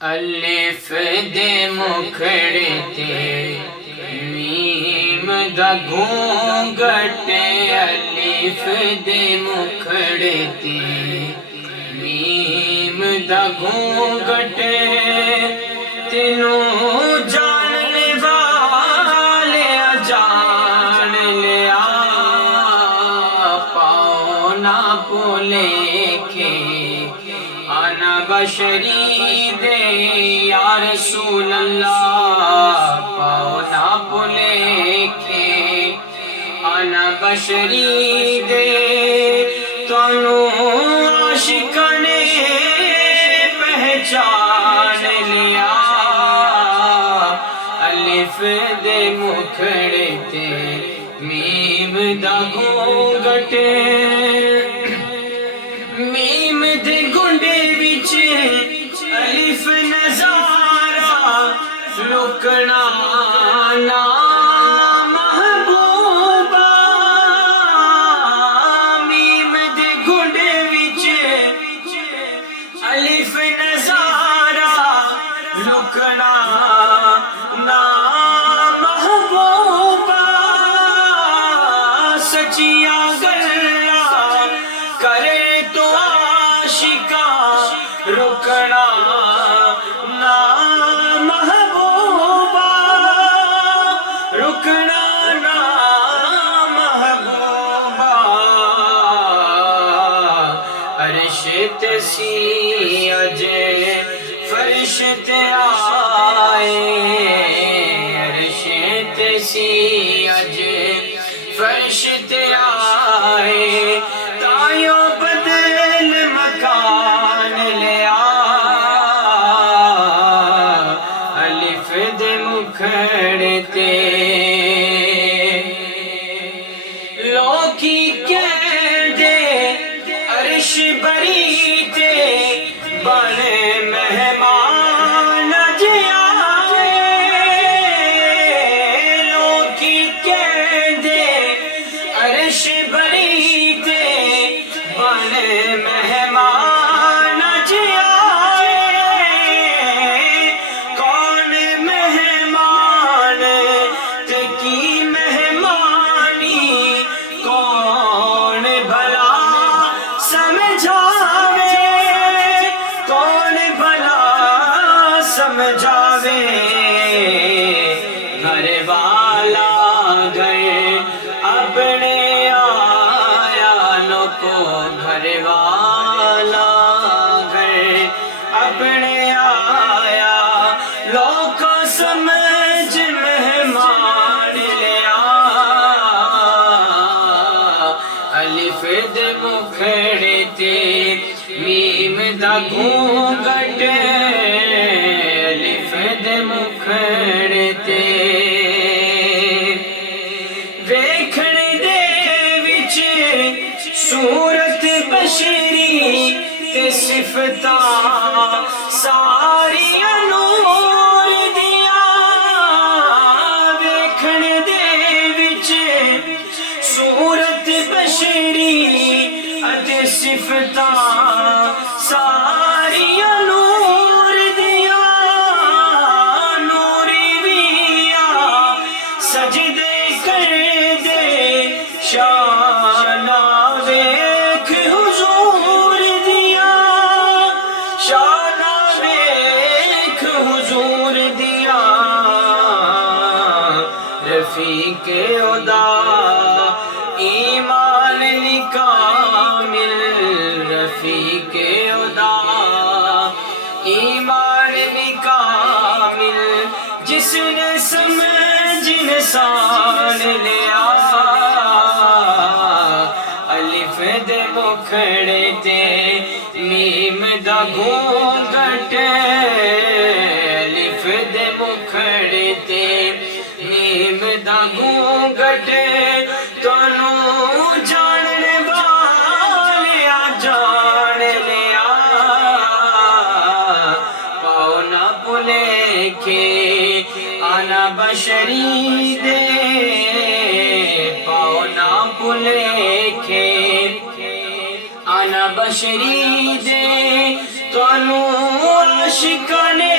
الف دے مکھڑے تے میم دا گھونگھٹ الف دے مکھڑے تے میم دا گھونگھٹ تینوں جاننے والے جان لیا پاؤ نہ بھولے کہ انا بشری دے یا رسول اللہ پاؤ نہ بھولے کہ انا بشری دے تانوں عاشقاں نے پہچان لیا الف دے مکھڑے تے میم دا گھونگھٹ میم دے گنڈے وچ الف نظارہ لکنا نا محبوبہ میم دے گنڈے وچ الف نظارہ لکنا نا محبوبہ سچیاں گلاں کرے تو عاشقاں رکنا نا محبوبہ رکنا نا محبوبہ عرش تے سی اجے فرش تے آئے عرش تے سی اجے فرش تے آئے تائیوں بدل مکان لیا الف دے مکھڑے تے لوکی کہندے عرش بری تے بنے مہمان جے آئے لوکی کہندے عرش بری تے بنے مہمان جے آئے کون مہمان تے کی مہمانی کون بھلا سمجھاوے کون بھلا سمجھاوے گھر والا گئے اپنے آیا نو کو گھر والا گئے اپنے آیا لوکا سمجھ مہمان لیا الف دے مکھڑے تے میم دا گھونگھٹ الف دے مکھڑے تے ویکھن دے وچ صورت بشری تے صفتاں ساریاں نور دیاں ویکھن دے وچ صورت بشری اتے صفتاں ساریاں نور دیاں نوری ویا سجدے کر دے شانہ ویکھ حضور دیا شانہ ویکھ حضور دیا رفیق ادا ایمان کامل رفیق ادا ایمان کامل جس نے سمجھ انسان لیا الف دے مکھڑے تے میم دا گھونگھٹ الف دے مکھڑے تے میم دا گھونگھٹ تانوں جاننے والے جان لیا پاؤ نہ بھولے کہ انا بشری دے پاؤ نہ بھولے کہ انا بشری دے تانوں عاشقاں نے